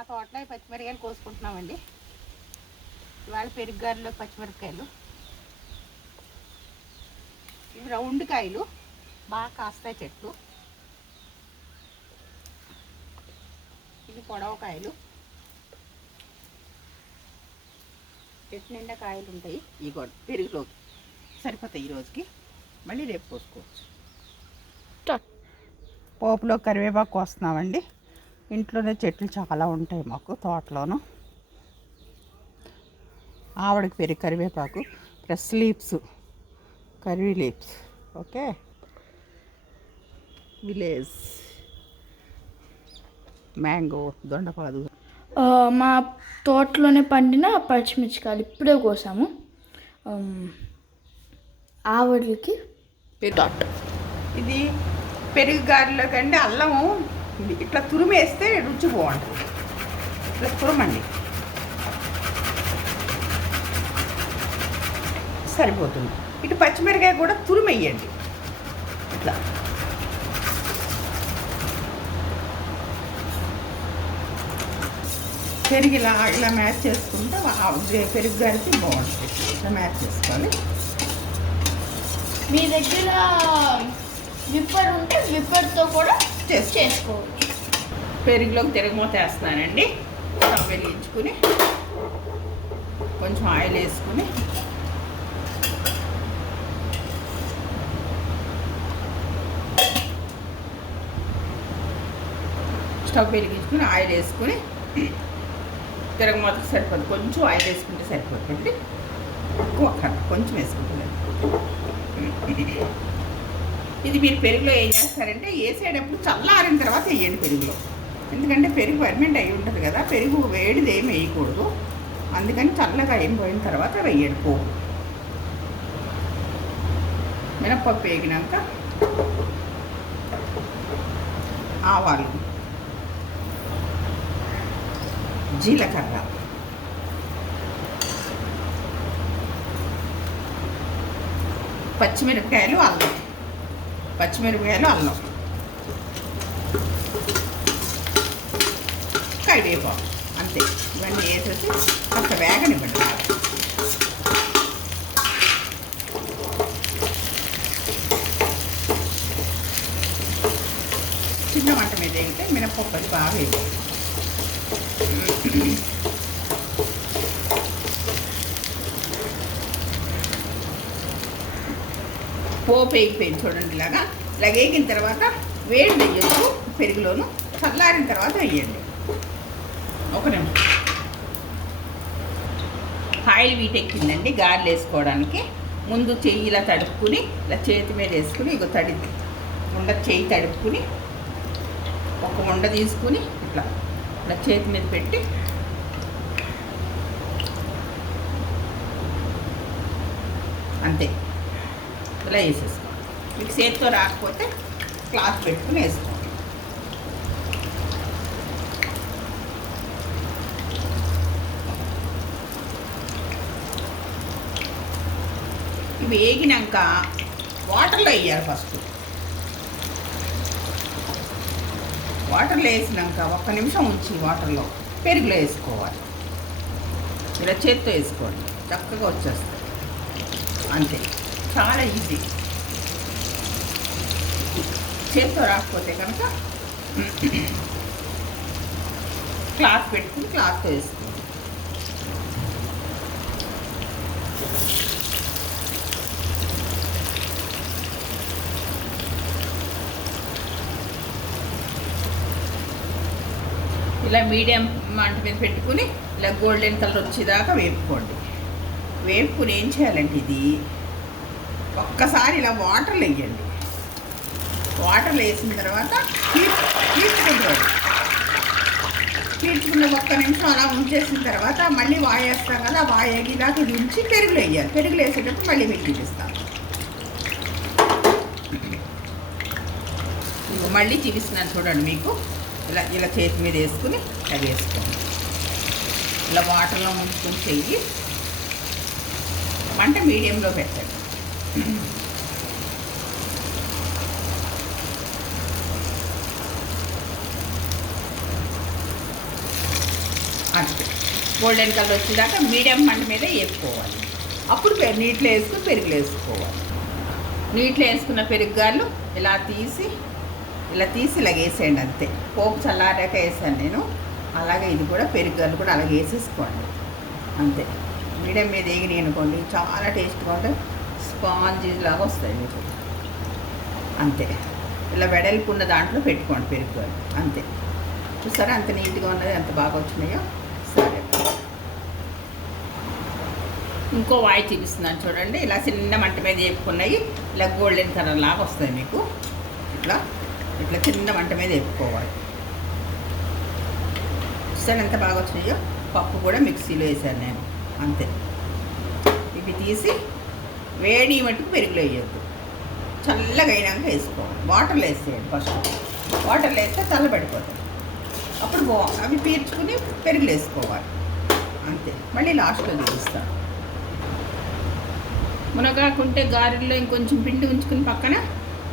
మా తోటలో పచ్చిమిరకాయలు కోసుకుంటున్నామండి. ఇవాళ పెరుగ్గారిలో పచ్చిమిరపకాయలు. ఇవి రౌండ్ కాయలు, బాగా కాస్తాయి చెట్లు. ఇది పొడవ కాయలు, చెట్టు నిండా కాయలు ఉంటాయి. ఈ కూడా పెరుగులోకి సరిపోతాయి. ఈ రోజుకి మళ్ళీ రేపు కోసుకోవచ్చు. పోపులో కరివేపాకు కోస్తున్నామండి. ఇంట్లోనే చెట్లు చాలా ఉంటాయి మాకు తోటలోను. ఆవిడకి పెరుగు కరివేపాకు plus leaves, curry leaves. Okay, village mango, దొండపాదు. మా తోటలోనే పండిన పచ్చిమిర్చికాయలు ఇప్పుడే కోసాము. ఆవిడకి పెరుగు. ఇది పెరుగు గారెలో కంటే అల్లము ఇట్లా తురిమేస్తే రుచి బాగుంటుంది. ఇట్లా తురమండి, సరిపోతుంది. ఇటు పచ్చిమిరకాయ కూడా తురిమెయ్యండి. ఇట్లా పెరుగు ఇలా మ్యాచ్ చేసుకుంటే పెరుగు గారికి బాగుంటుంది. ఇట్లా మ్యాచ్ చేసుకోవాలి. మీ దగ్గర విప్పర్ ఉంటే విప్పర్తో కూడా చేసుకోవచ్చు. పెరుగులోకి తిరగమూత వేస్తున్నానండి. స్టవ్ వెలిగించుకుని కొంచెం ఆయిల్ వేసుకుని ఆయిల్ వేసుకుని తిరగమూతకు సరిపోదు. కొంచెం ఆయిల్ వేసుకుంటే సరిపోతుంది. ఎక్కువ కొంచెం వేసుకుంటుంది. ఇది మీరు పెరుగులో ఏం చేస్తారంటే వేసేటప్పుడు చల్లారిన తర్వాత వేయండి పెరుగులో. ఎందుకంటే పెరుగు ఫెర్మెంట్ అయి ఉంటుంది కదా, పెరుగు వేడిది ఏమి వేయకూడదు. అందుకని చల్లగా అయిపోయిన తర్వాత వేయండి పోపు. మినప్పప్పు వేగినాక ఆవాలు, జీలకర్ర, పచ్చిమిరపకాయలు, అల్లం, కరివేపాకు. అంతే. ఇవన్నీ వేసేసి కాస్త వేగనివ్వండి. చిన్న మంట మీద వేగితే మినప్పప్పు అది బాగా వేయాలి. పోపు వేగిపోయింది చూడండి. ఇలా వేగిన తర్వాత వేడి వేయొచ్చు పెరుగులోను. చల్లారిన తర్వాత వేయండి. ఒక నిమిషం. ఆయిల్ వీటెక్కిందండి. గారెలు వేసుకోవడానికి ముందు చెయ్యి ఇలా తడుపుకుని ఇలా చేతి మీద వేసుకుని చెయ్యి తడుపుకుని ఒక ఉండ తీసుకుని ఇట్లా చేతి మీద పెట్టి అంతే ఇలా వేసేసుకోండి. మీకు చేతితో రాకపోతే క్లాత్ పెట్టుకుని వేసుకోండి. ఇవి వేగినాక వాటర్లో వేయాలి. ఫస్ట్ వాటర్లో వేసినాక 1 నిమిషం ఉంచి వాటర్లో పెరుగులో వేసుకోవాలి. ఇలా చేత్తో వేసుకోండి, చక్కగా వచ్చేస్తుంది. అంతే, చాలా ఈజీ. చేత్తో రాకపోతే కనుక క్లాత్ పెట్టుకుని క్లాత్తో వేసుకోండి. ఇలా మీడియం మంట మీద పెట్టుకుని ఇలా గోల్డెన్ కలర్ వచ్చేదాకా వేపుకోండి. వేపుకుని ఏం చేయాలంటే ఇది ఒక్కసారి ఇలా వాటర్లో వేయండి. వాటర్లో వేసిన తర్వాత పీల్చుకున్న 1 నిమిషం అలా ఉంచేసిన తర్వాత మళ్ళీ వాయేస్తాం కదా, వాయేగిదాకా ఇది ఉంచి పెరుగులో వేయాలి. పెరుగులో వేసేటప్పుడు మళ్ళీ మీకు చూపిస్తాను. మళ్ళీ చూపిస్తున్నాను చూడండి. మీకు ఇలా చేతి మీద వేసుకుని అది వేసుకోండి. ఇలా వాటర్లో ముంచుకొని చెయ్యి మంట మీడియంలో పెట్టండి. అంతే గోల్డెన్ కలర్ వచ్చేదాకా మీడియం మంట మీద వేసుకోవాలి. అప్పుడు నీటిలో వేసుకుని పెరుగులో వేసుకోవాలి. నీటిలో వేసుకున్న పెరుగు ఇలా తీసి ఇలా వేసేయండి అంతే. పోపు చల్లారాక వేసాను నేను. అలాగే ఇది కూడా పెరుగు కూడా అలాగే వేసేసుకోండి అంతే. మీడియం మీద వేగినాయి అనుకోండి చాలా టేస్ట్గా ఉంటే స్పాంజీ లాగా వస్తాయి మీకు అంతే. ఇలా వెడల్పు ఉన్న దాంట్లో పెట్టుకోండి పెరుగు అంతే. చూసారా అంత నీట్గా ఉన్నది, ఎంత బాగా వచ్చినాయో. సరే ఇంకో వాయి చూపిస్తున్నాను చూడండి. ఇలా చిన్న మంట మీద వేపుకున్నాయి ఇలా గోల్డెన్ కలర్ లాగా వస్తాయి మీకు. ఇట్లా చిన్న మంట మీద వేపుకోవాలి. చూసాను ఎంత బాగా వచ్చినాయో. పప్పు కూడా మిక్సీలో వేసాను నేను అంతే. ఇవి తీసి వేడి మట్టుకు పెరుగులో వేయద్దు, చల్లగా అయినాక వేసుకోవాలి. వాటర్లో వేసేయండి ఫస్ట్. వాటర్లో వేస్తే చల్లబడిపోతాయి. అప్పుడు అవి పీల్చుకుని పెరుగులో వేసుకోవాలి అంతే. మళ్ళీ లాస్ట్లో చూపిస్తాను. మునగాకుంటే గారెల్లో ఇంకొంచెం పిండి ఉంచుకుని పక్కన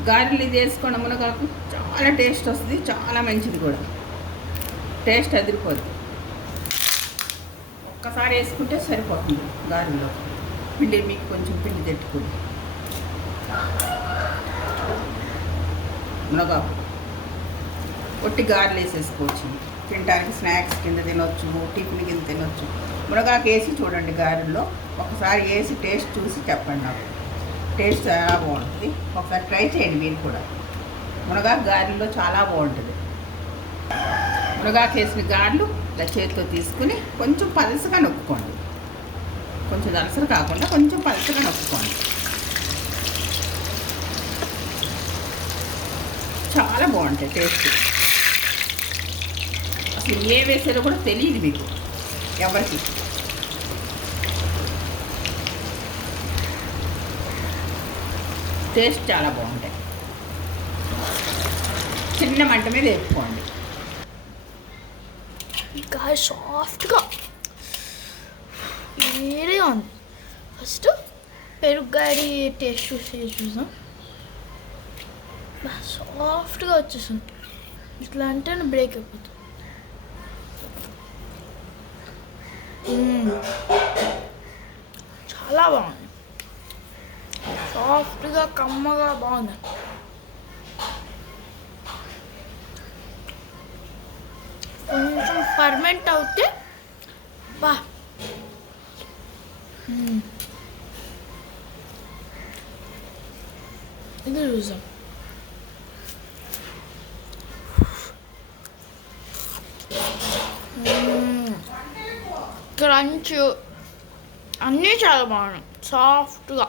గారెలు ఇది వేసుకోండి. మునగాకు చాలా టేస్ట్ వస్తుంది, చాలా మంచిది కూడా. టేస్ట్ అదిరిపోద్ది. ఒక్కసారి వేసుకుంటే సరిపోతుంది గారెల్లో. పిండి మీకు కొంచెం పిండి తెట్టుకుని మునగాకు ఒట్టి గారెలు వేసేసుకోవచ్చు. తినడానికి స్నాక్స్ కింద తినొచ్చు, టిఫిన్ కింద తినొచ్చు. మునగాకు వేసి చూడండి గారెల్లో. ఒకసారి వేసి టేస్ట్ చూసి చెప్పండి నాకు. టేస్ట్ చాలా బాగుంటుంది. ఒకసారి ట్రై చేయండి మీరు కూడా. మునగాకు గారెల్లో చాలా బాగుంటుంది. మునగాకు వేసిన గారెలు ఇలా చేతితో తీసుకుని కొంచెం పలసగా నొక్కుకోండి. కొంచెం దలసలు కాకుండా కొంచెం పలసగా నొక్కుకోండి. చాలా బాగుంటాయి టేస్ట్. అసలు ఏ వేసారో కూడా తెలియదు మీకు ఎవరికి. టేస్ట్ చాలా బాగుంటాయి. చిన్న మంట మీద వేపుకోండి. ఇంకా సాఫ్ట్గా వేరే ఉంది. ఫస్ట్ పెరుగు గారి టేస్ట్ చూసాం. సాఫ్ట్గా వచ్చేసింది. ఇట్లా అంటే బ్రేక్ అయిపోతుంది. చాలా బాగుంది. సాఫ్ట్గా కమ్మగా బాగుంది. కొంచెం ఫర్మెంట్ అవుతే బా ఇది చూసాం. క్రంచ్ అన్నీ చాలా బాగున్నాయి. సాఫ్ట్గా